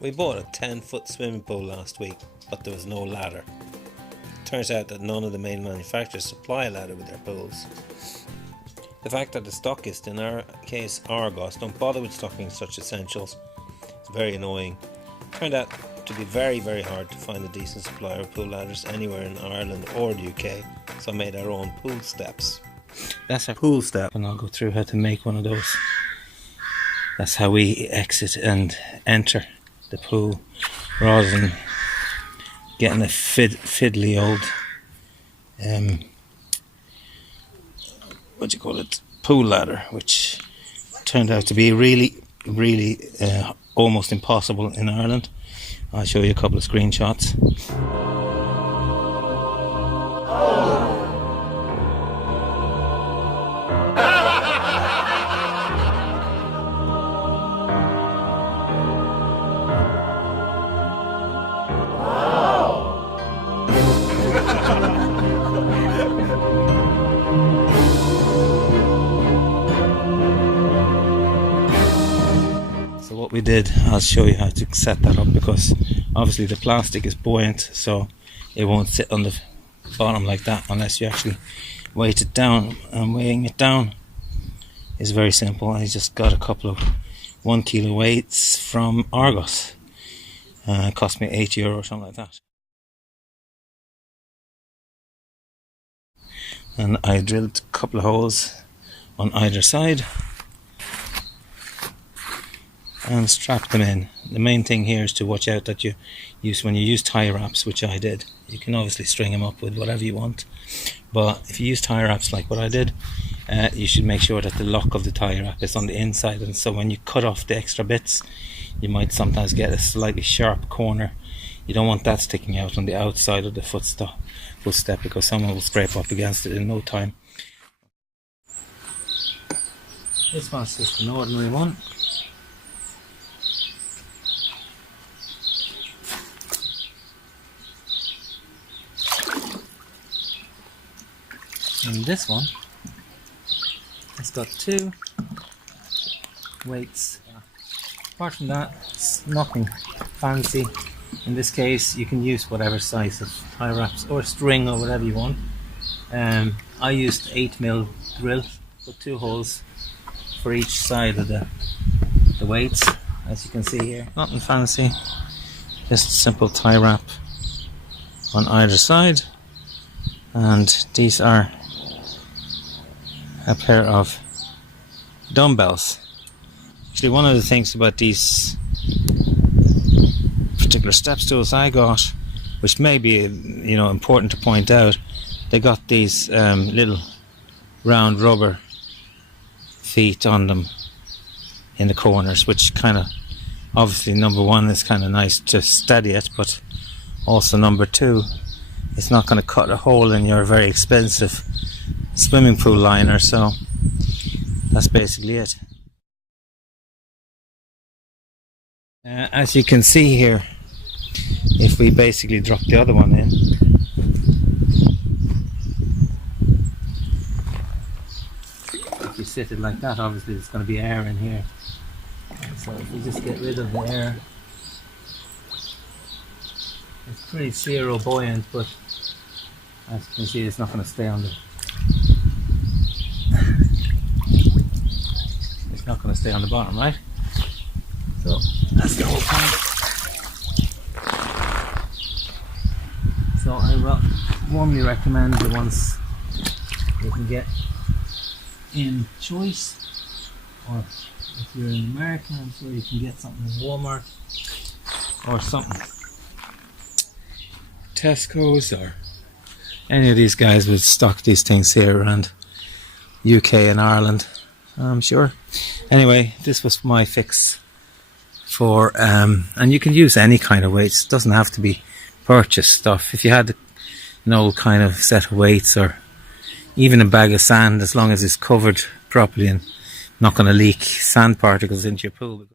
We bought a 10-foot swimming pool last week, but there was no ladder. Turns out that none of the main manufacturers supply a ladder with their pools. The fact that the stockist, in our case Argos, don't bother with stocking such essentials is very annoying. Turned out to be very hard to find a decent supplier of pool ladders anywhere in Ireland or the UK, so I made our own pool steps. That's our pool step, and I'll go through how to make one of those. That's how we exit and enter the pool, rather than getting a fiddly old pool ladder, which turned out to be really almost impossible in Ireland. I'll show you a couple of screenshots. So what we did, I'll show you how to set that up, because obviously the plastic is buoyant, so it won't sit on the bottom like that unless you actually weight it down. And weighing it down is very simple. I just got a couple of 1 kilo weights from Argos. It cost me €8 or something like that. And I drilled a couple of holes on either side and strap them in. The main thing here is to watch out that when you use tie wraps, which I did, you can obviously string them up with whatever you want, but if you use tie wraps like what I did, you should make sure that the lock of the tie wrap is on the inside, and so when you cut off the extra bits, you might sometimes get a slightly sharp corner. You don't want that sticking out on the outside of the footstep, because someone will scrape up against it in no time. This one's just an ordinary one. And this one, it's got 2 weights. Apart from that, it's nothing fancy. In this case, you can use whatever size of tie wraps or string or whatever you want. I used 8mm drill, put 2 holes for each side of the weights, as you can see here. Nothing fancy, just a simple tie wrap on either side, and these are a pair of dumbbells. Actually, one of the things about these particular step stools I got, which may be important to point out, they got these little round rubber feet on them in the corners, which kind of, obviously, number one, is kind of nice to steady it, but also number two, it's not going to cut a hole in your very expensive swimming pool liner. So that's basically it. As you can see here, if we basically drop the other one in, if you sit it like that, obviously there's going to be air in here. So if you just get rid of the air, it's pretty zero buoyant, but as you can see, it's not going to stay on the bottom, right? So that's the whole point. So I warmly recommend the ones you can get in Choice, or if you're in America, I'm sure you can get something in Walmart or something, Tesco's, or any of these guys would stock these things here around UK and Ireland, I'm sure. Anyway, this was my fix for and you can use any kind of weights. It doesn't have to be purchased stuff. If you had an old kind of set of weights, or even a bag of sand, as long as it's covered properly and not going to leak sand particles into your pool.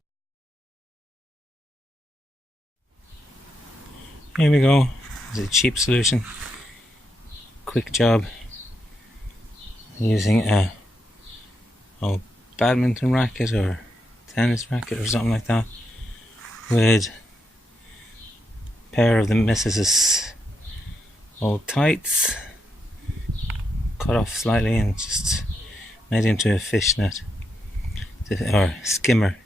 Here we go. It's a cheap solution, quick job, using a badminton racket or tennis racket or something like that, with pair of the missus's old tights, cut off slightly and just made into a fishnet or skimmer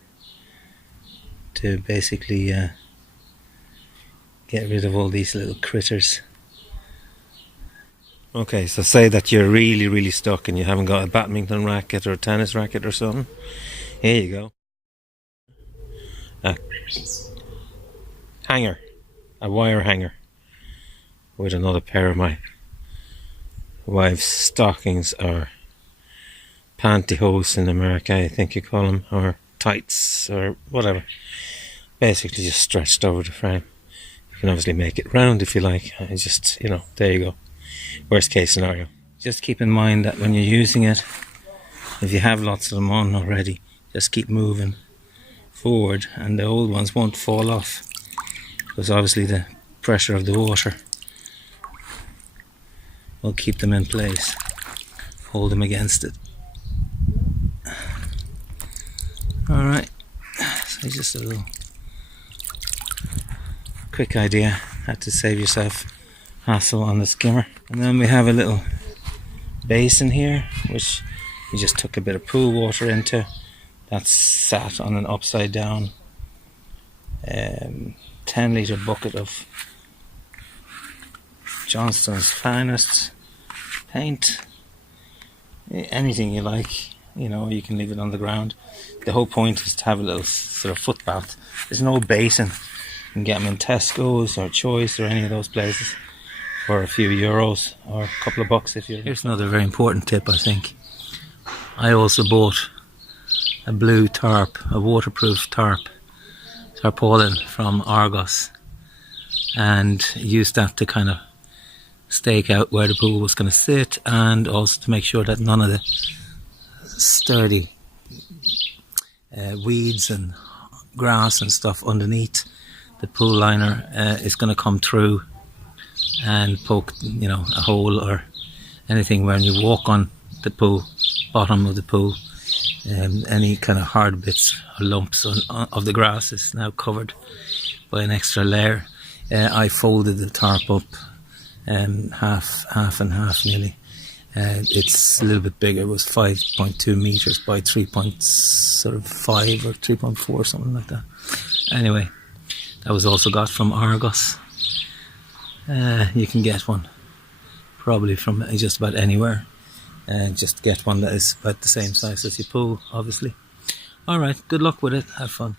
to basically get rid of all these little critters. Okay, so say that you're really stuck and you haven't got a badminton racket or a tennis racket or something. Here you go. A hanger, a wire hanger with another pair of my wife's stockings, or pantyhose in America, I think you call them, or tights or whatever. Basically just stretched over the frame. You can obviously make it round if you like. I just, there you go. Worst case scenario. Just keep in mind that when you're using it, if you have lots of them on already, just keep moving forward and the old ones won't fall off, because obviously the pressure of the water will keep them in place, hold them against it. Alright, so just a little quick idea how to save yourself hassle on the skimmer. And then we have a little basin here which we just took a bit of pool water into. That's sat on an upside down 10-litre bucket of Johnston's Finest paint. Anything you like, you can leave it on the ground. The whole point is to have a little sort of foot bath. There's no basin. You can get them in Tesco's or Choice or any of those places for a few euros or a couple of bucks if you're... Here's another very important tip, I think. I also bought a blue tarp, a waterproof tarpaulin from Argos, and used that to kind of stake out where the pool was going to sit, and also to make sure that none of the sturdy weeds and grass and stuff underneath the pool liner is going to come through and poke a hole or anything when you walk on the pool, bottom of the pool. Any kind of hard bits or lumps of the grass is now covered by an extra layer. I folded the tarp up half and half nearly. It's a little bit bigger. It was 5.2 meters by 3.5 or 3.4, something like that. Anyway, that was also got from Argos. You can get one probably from just about anywhere. Just get one that is about the same size as your pool, obviously. Alright, good luck with it, have fun.